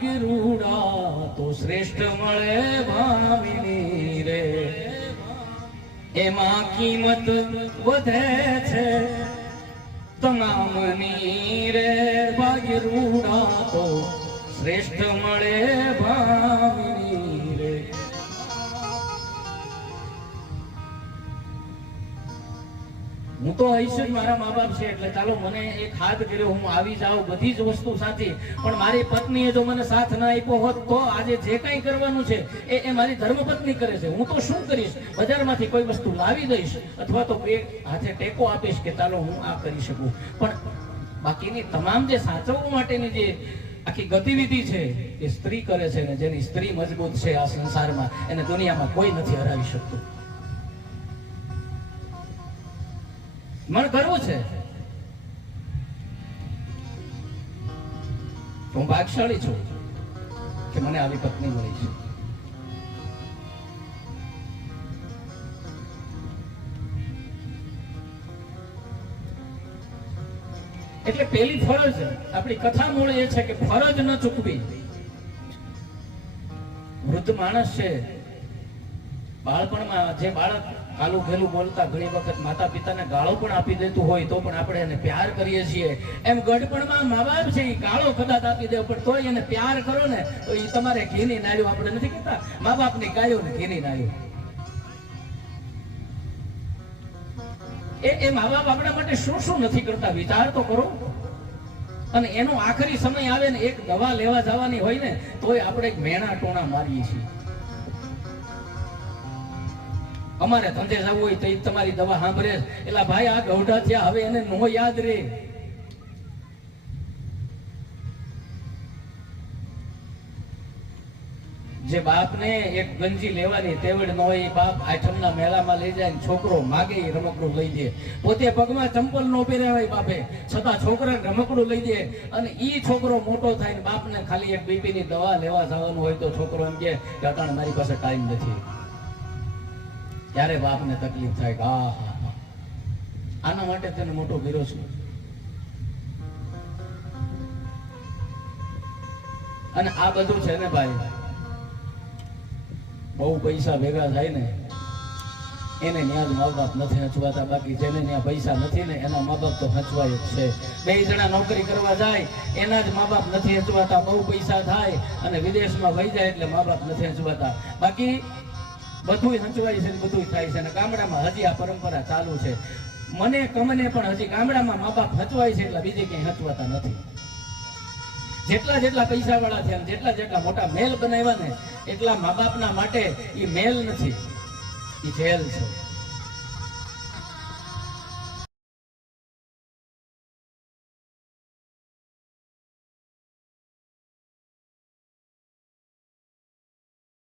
ભાગ્ય રૂડા તો શ્રેષ્ઠ મળે ભાવિની રે, એમાં કિંમત વધે છે તમામની રે, ભાગ્ય રૂડા તો શ્રેષ્ઠ મળે ભાવિની રે. હું તો ઈશ્વર મારા મા બાપ છે એટલે ચાલો મને એક હાથ કર્યો, હું આવી જાઉં, બધી જ વસ્તુ સાચી, પણ મારી પત્નીએ જો મને સાથ ના આપ્યો હોત તો આજે જે કંઈ કરવાનું છે એ મારી ધર્મપત્ની કરે છે. હું તો શું કરીશ, બજારમાંથી કોઈ વસ્તુ લાવી દઈશ અથવા તો બે હાથે ટેકો આપીશ કે ચાલો હું આ કરી શકું, પણ બાકીની તમામ જે સાચવવા માટેની જે આખી ગતિવિધિ છે એ સ્ત્રી કરે છે, ને જેની સ્ત્રી મજબૂત છે આ સંસારમાં એને દુનિયામાં કોઈ નથી હરાવી શકતું. મને ગર્વ છે, હું ભાગ્યશાળી છું કે મને આવી પત્ની મળી છે. એટલે પેલી ફરજ આપણી કથા મૂળ એ છે કે ફરજ ન ચૂકવી. વૃદ્ધ માણસ છે, બાળપણમાં જે બાળક કાલું ખેલું બોલતા ઘણી વખત માતા પિતાને ગાળો પણ આપી દેતું હોય તો પણ આપણે એને પ્યાર કરીએ છીએ, એમ ગઢપણમાં મા બાપ છે એ ગાળો કદાચ આપી દે પણ તોય એને પ્યાર કરો ને તો એ તમારે ઘીની નાળ્યું, આપણે નથી કહેતા મા બાપની ગાયો ને ઘીની નાળ્યું. એ મા બાપ આપણા માટે શું શું નથી કરતા વિચાર તો કરો. અને એનો આખરી સમય આવે ને એક દવા લેવા જવાની હોય ને તોય આપણે એક મેણા ટોણા મારીએ છીએ. અમારે ધંધે જવું હોય તો તમારી દવા સાંભળે એટલે ભાઈ આ ગૌઢા થયા હવે એને નો યાદ રે. જે બાપને એક ગંજી લેવાની તેવડ ન હોય, બાપ આઠમના મેળામાં લઈ જાય, છોકરો માગે એ રમકડું લઈ દે, પોતે પગમાં ચંપલ નો પહેર્યા હોય બાપે છતાં છોકરાને રમકડું લઈ દે, અને ઈ છોકરો મોટો થાય ને બાપને ખાલી એક બીપી ની દવા લેવા જવાનું હોય તો છોકરો એમ કે અટાણે મારી પાસે ટાઈમ નથી. ત્યારે બાપને તકલીફ થાય કે આના માટે તેને મોટો કર્યો છું. અને આ બધું છે ને ભાઈ, બહુ પૈસા ભેગા થાય ને એને ત્યાં મા બાપ નથી હચવાતા, બાકી જેને ત્યાં પૈસા નથી ને એના મા બાપ તો હચવાય જ છે. બે જણા નોકરી કરવા જાય એના જ મા બાપ નથી હચવાતા, બહુ પૈસા થાય અને વિદેશમાં વહી જાય એટલે મા બાપ નથી હચવાતા, બાકી બધું હંચવાય છે, બધું થાય છે. અને ગામડામાં હજી આ પરંપરા ચાલુ છે. મને કમને પણ હજી ગામડામાં મા બાપ હચવાય છે એટલે બીજે ક્યાંય હચવાતા નથી. જેટલા પૈસા વાળા થયા, જેટલા મોટા મહેલ બનાવ્યા ને એટલા મા બાપના માટે એ મહેલ નથી, એ જેલ છે.